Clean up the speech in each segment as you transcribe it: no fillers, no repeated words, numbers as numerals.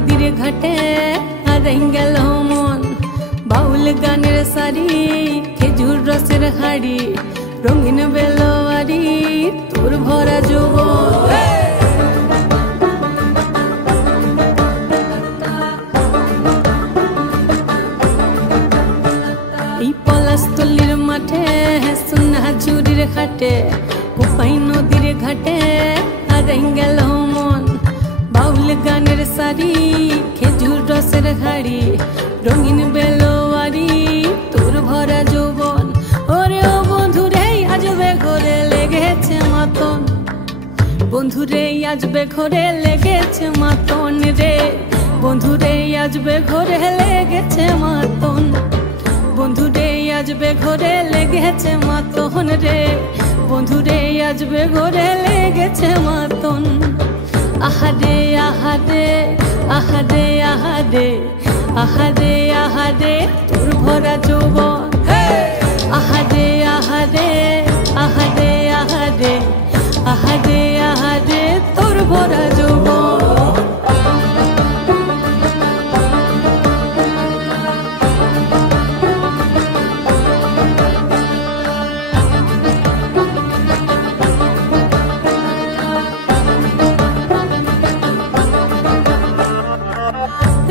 নদীর ঘাটে হারাই গেল মন। বাউল গানের সারি, খেজুর রসের হাড়ি, রঙিন বেলোয়ারি, তোর ভরা যৌবন। এই পলাশতলির মাঠে, সোনা ঝুরির খাটে, কোপাই নদীর ঘাটে হারাই গেল মন। বাউল গানের সারি, খেজুর রসের হাড়ি, রঙিন বেলোয়ারি, তোর ভরা যৌবন। ওরে ও বন্ধুরে আজবে ঘরে লেগেছে মাতন, বন্ধুরে আজবে ঘরে লেগেছে মাতন রে, বন্ধুরে আজবে ঘরে লেগেছে মাতন, বন্ধুরে আজবে ঘরে লেগেছে মাতন রে, বন্ধুরে আজবে ঘরে লেগেছে মাতন। আহারে আহারে আহারে আহারে আহারে আহারে তোর ভরা যৌবন। আহারে আহারে আহারে আহারে আহারে আহারে তোর ভরা যৌবন।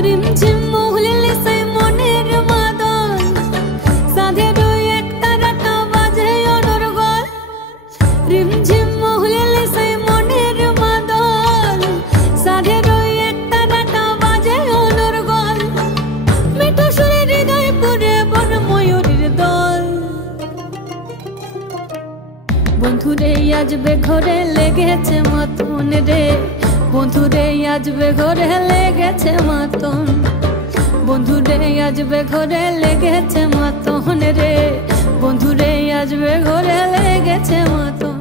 রিমঝিম মহুলিলে সেই মনের মাদন, সাধের এক তারাটা বাজে অনর্গল। রিমঝিম মহুলিলে সেই মনের মাদন, সাধের এক তারাটা বাজে অনর্গল। মিঠো সুরে হৃদয় পুরে বন ময়ূরীর দল। বন্ধুরে আজবে ঘরে লেগেছে মাতন রে, বন্ধুরে আজবে ঘরে লেগেছে মাতন, বন্ধুরে আজবে ঘরে লেগেছে মাতন রে, বন্ধুরে আজবে ঘরে লেগেছে মাতন।